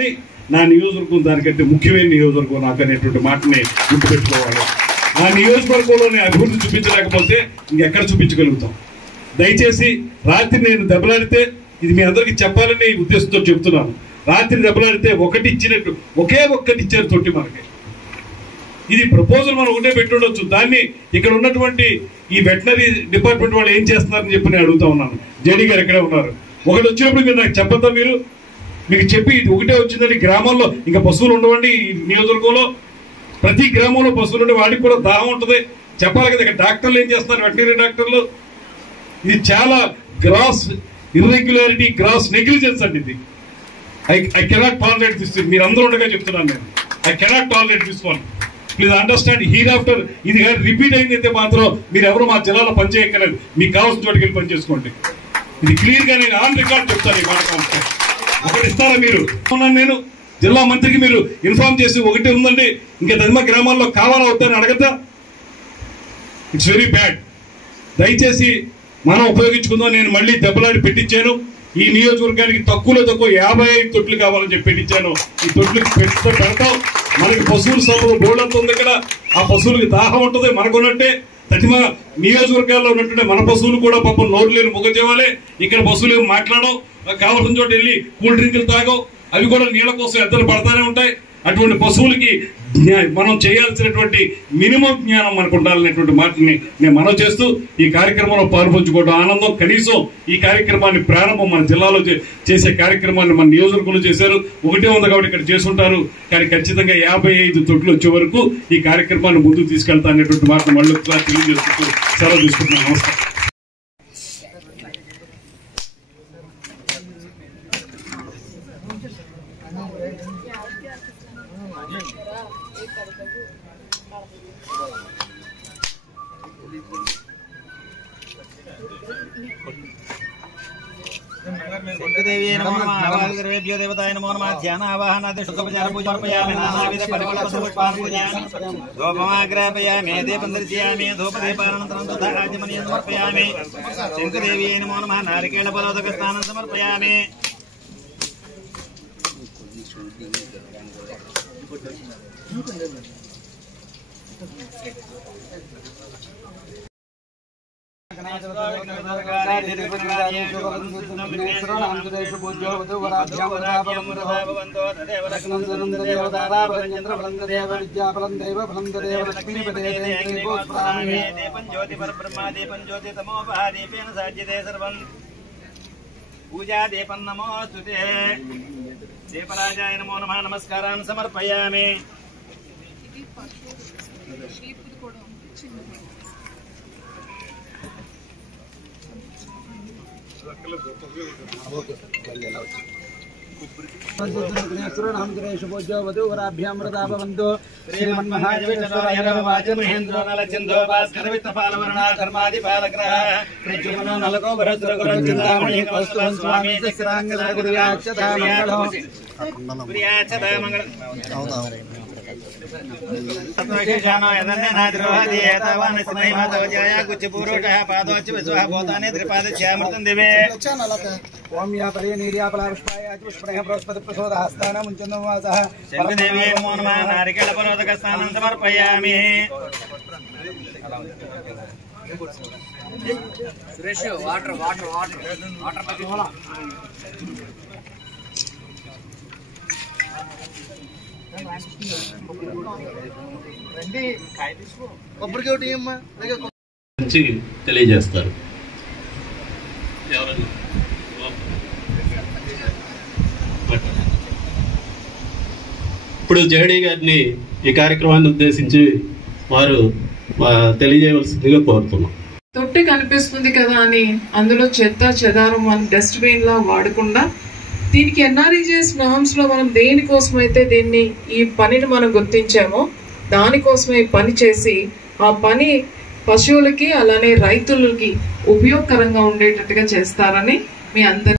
కానీ నా నియోజకవర్గం దానికంటే ముఖ్యమైన నియోజకవర్గం నాకు అనేటువంటి మాటని గుర్తుపెట్టుకోవాలి. ఆ నియోజకవర్గంలోని అభివృద్ధి చూపించలేకపోతే ఇంకెక్కడ చూపించగలుగుతాం? దయచేసి రాత్రి నేను దెబ్బలాడితే ఇది మీ అందరికీ చెప్పాలని ఉద్దేశంతో చెప్తున్నాను. రాత్రి దెబ్బలాడితే ఒక్కటి ఇచ్చారు తొట్టి మనకి. ఇది ప్రపోజల్ మనం ఒకటే పెట్టుండొచ్చు. దాన్ని ఇక్కడ ఉన్నటువంటి ఈ వెటనరీ డిపార్ట్మెంట్ వాళ్ళు ఏం చేస్తున్నారని చెప్పి నేను అడుగుతా ఉన్నాను. జేడీ గారు ఎక్కడే ఉన్నారు. ఒకటి వచ్చినప్పుడు మీరు నాకు చెప్పద్దా? మీకు చెప్పి ఇది ఒకటే వచ్చిందని గ్రామాల్లో ఇంకా పశువులు ఉండవండి. ఈ నియోజకవర్గంలో ప్రతి గ్రామంలో పశువులు ఉండే వాడికి కూడా దాహం ఉంటుంది చెప్పాలి కదా. ఇక్కడ డాక్టర్లు ఏం చేస్తున్నారు? వెటనరీ డాక్టర్లు. ఇది చాలా గ్రాస్ ఇర్రెగ్యులారిటీ, గ్రాస్ నెగ్లిజెన్స్ అండి. ఇది ఐ కెనాట్ టాలరేట్ దిస్. మీరు అందరూ ఉండగా చెప్తున్నాను నేను. I cannot tolerate this one. Please understand. Here after ఇది కానీ రిపీట్ అయిందైతే మాత్రం మీరు ఎవరు మా జిల్లాలో పనిచేయక్కర్లేదు. మీకు కావాల్సిన చోటుకి వెళ్ళి పనిచేసుకోండి. ఇది క్లియర్ గా నేను ఆన్ రికార్డ్ చెప్తాను. ఈ మాట ఒకటి ఇస్తారా మీరు? నేను జిల్లా మంత్రికి మీరు ఇన్ఫార్మ్ చేసి ఒకటి ఉందండి ఇంకా తదిమ గ్రామాల్లో కావాలా అవుతారని అడగద్దా? It's very bad. దయచేసి మనం ఉపయోగించుకుందాం. నేను మళ్ళీ దెబ్బలాడి పెట్టించాను. ఈ నియోజకవర్గానికి తక్కువలో తక్కువ 55 తొట్లు కావాలని చెప్పి పెట్టించాను. ఈ తొట్లకి పెడతాం. మనకి పశువుల సంపద బోర్డు ఉంది ఇక్కడ. ఆ పశువులకి దాహం ఉంటుంది. మనకున్నట్టే తదిమ నియోజకవర్గాల్లో ఉన్నట్టుంటే మన పశువులు కూడా పాపం నోరు లేని ముఖజీవాలే. ఇక్కడ పశువులు ఏమి మాట్లాడవు. కావాల్సిన చోట వెళ్ళి కూల్ డ్రింకులు తాగవు. అవి కూడా నీళ్ల కోసం ఎద్దరు పడతానే ఉంటాయి. అటువంటి పశువులకి మనం చేయాల్సినటువంటి మినిమం జ్ఞానం మనకు ఉండాలనేటువంటి మాటని నేను మనవి చేస్తూ ఈ కార్యక్రమంలో పాల్పంచుకోవడం ఆనందం. కనీసం ఈ కార్యక్రమాన్ని ప్రారంభం మన జిల్లాలో చేసే కార్యక్రమాన్ని మన నియోజకవర్గంలో చేశారు. ఒకటే ఉంది కాబట్టి ఇక్కడ చేసుకుంటారు. కానీ ఖచ్చితంగా 55 తొట్లు వచ్చే వరకు ఈ కార్యక్రమాన్ని ముందుకు తీసుకెళ్తా అనేటువంటి మాట మళ్ళీ ఒకసారి తెలియజేస్తూ సెలవు తీసుకుంటున్నాను. నమస్కారం. देवेभ्यो देवताय नमो नमः। ध्यान आवाहनादि शुद्धोपचार पूजा समर्पयामि। नानाविध परिमल पुष्पान् पूजयामि। धूपमाग्रापयामि। दीपं दर्शयामि। धूपदीपानन्तरं तथा आचमनीयं समर्पयामि। शङ्खदेव्यै नमो नमः। नारिकेलफलोदकस्नानं समर्पयामि। पूजा दीपं नमोस्तुते। दीपराजाय नमो नमः। नमस्कारान् समर्पयामि। नारिकेलफलोदकस्नानं समर्पयामि। Suresh water water water water తెలియజేస్తారు. ఇప్పుడు జేడీ గారిని ఈ కార్యక్రమాన్ని ఉద్దేశించి వారు తెలియజేయవలసిందిగా కోరుతున్నాం. తొట్టి కనిపిస్తుంది కదా అని అందులో చెత్త చెదారం మనం డస్ట్బిన్ లా వాడకుండా దీనికి ఎన్ఆర్ఈజీఎస్ నామ్స్ లో మనం దేనికోసమైతే దీన్ని ఈ పనిని మనం గుర్తించామో దానికోసమే పని చేసి ఆ పని పశువులకి అలానే రైతులకి ఉపయోగకరంగా ఉండేటట్టుగా చేస్తారని మీ అందరి